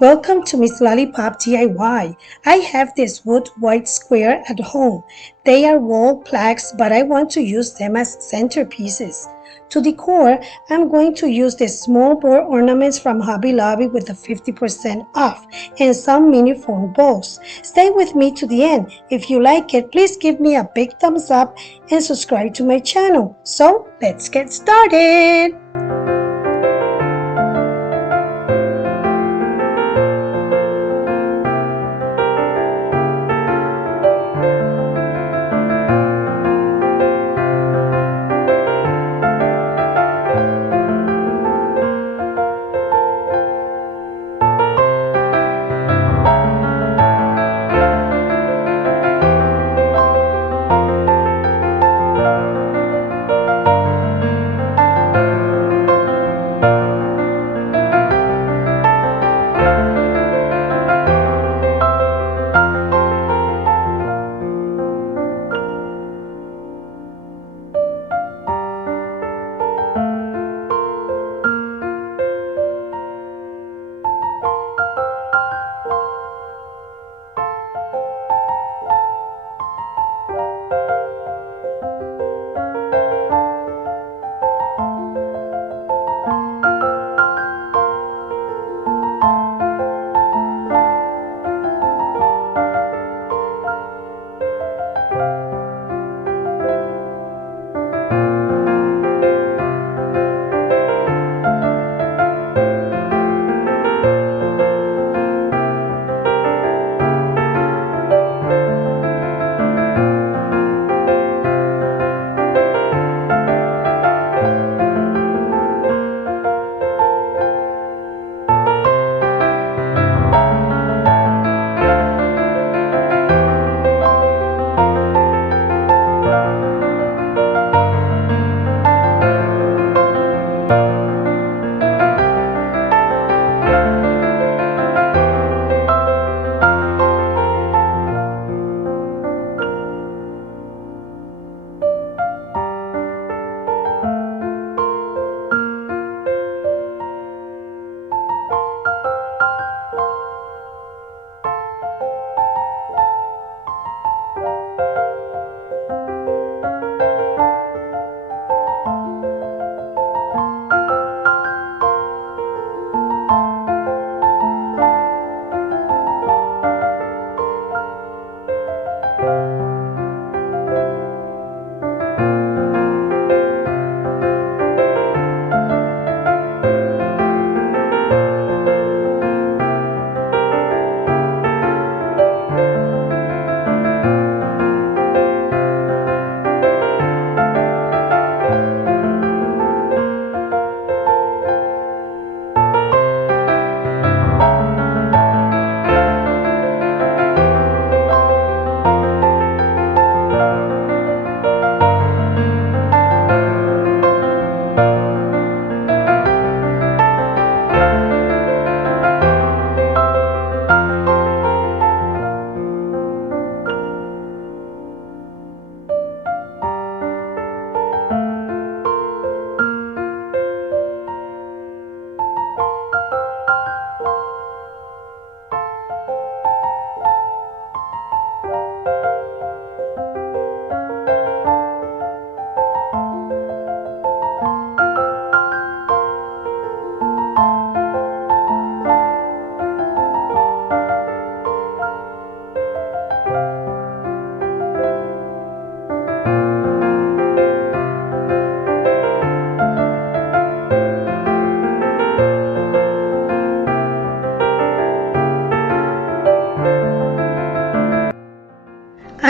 Welcome to Miss Lollipop DIY. I have this wood white square at home. They are wall plaques, but I want to use them as centerpieces. To decor, I'm going to use the small board ornaments from Hobby Lobby with the 50% off and some mini foam bowls. Stay with me to the end. If you like it, please give me a big thumbs up and subscribe to my channel. So let's get started.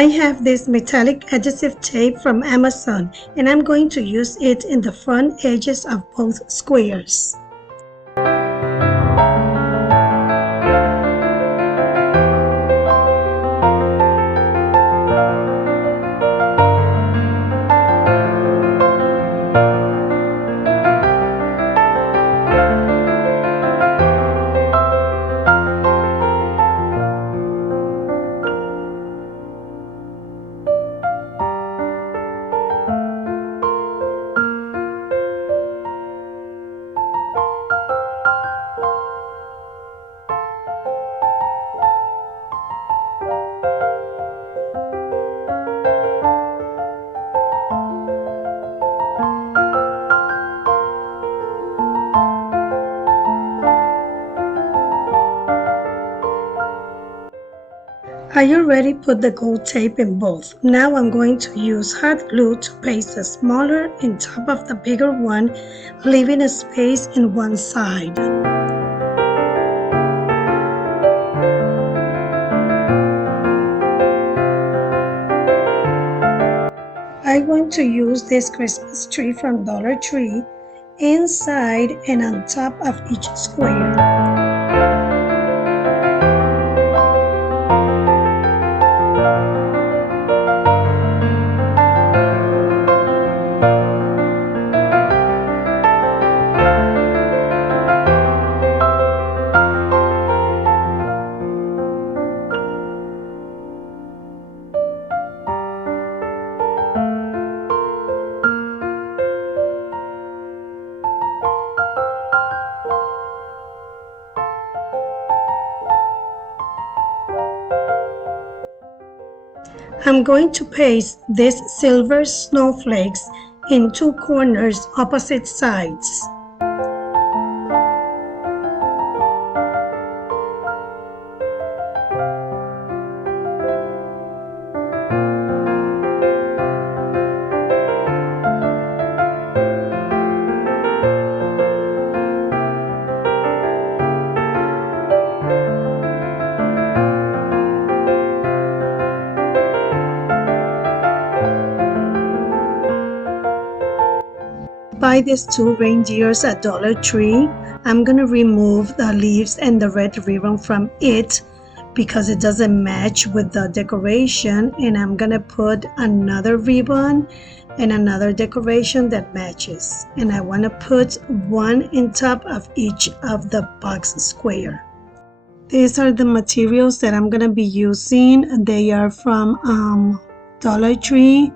I have this metallic adhesive tape from Amazon and I'm going to use it in the front edges of both squares. I already put the gold tape in both. Now I'm going to use hot glue to paste the smaller on top of the bigger one, leaving a space in one side. I want to use this Christmas tree from Dollar Tree inside and on top of each square. I'm going to paste these silver snowflakes in two corners opposite sides. Buy these two reindeers at Dollar Tree. I'm gonna remove the leaves and the red ribbon from it because it doesn't match with the decoration, and I'm gonna put another ribbon and another decoration that matches, and I want to put one in top of each of the box square. These are the materials that I'm gonna be using. They are from Dollar Tree.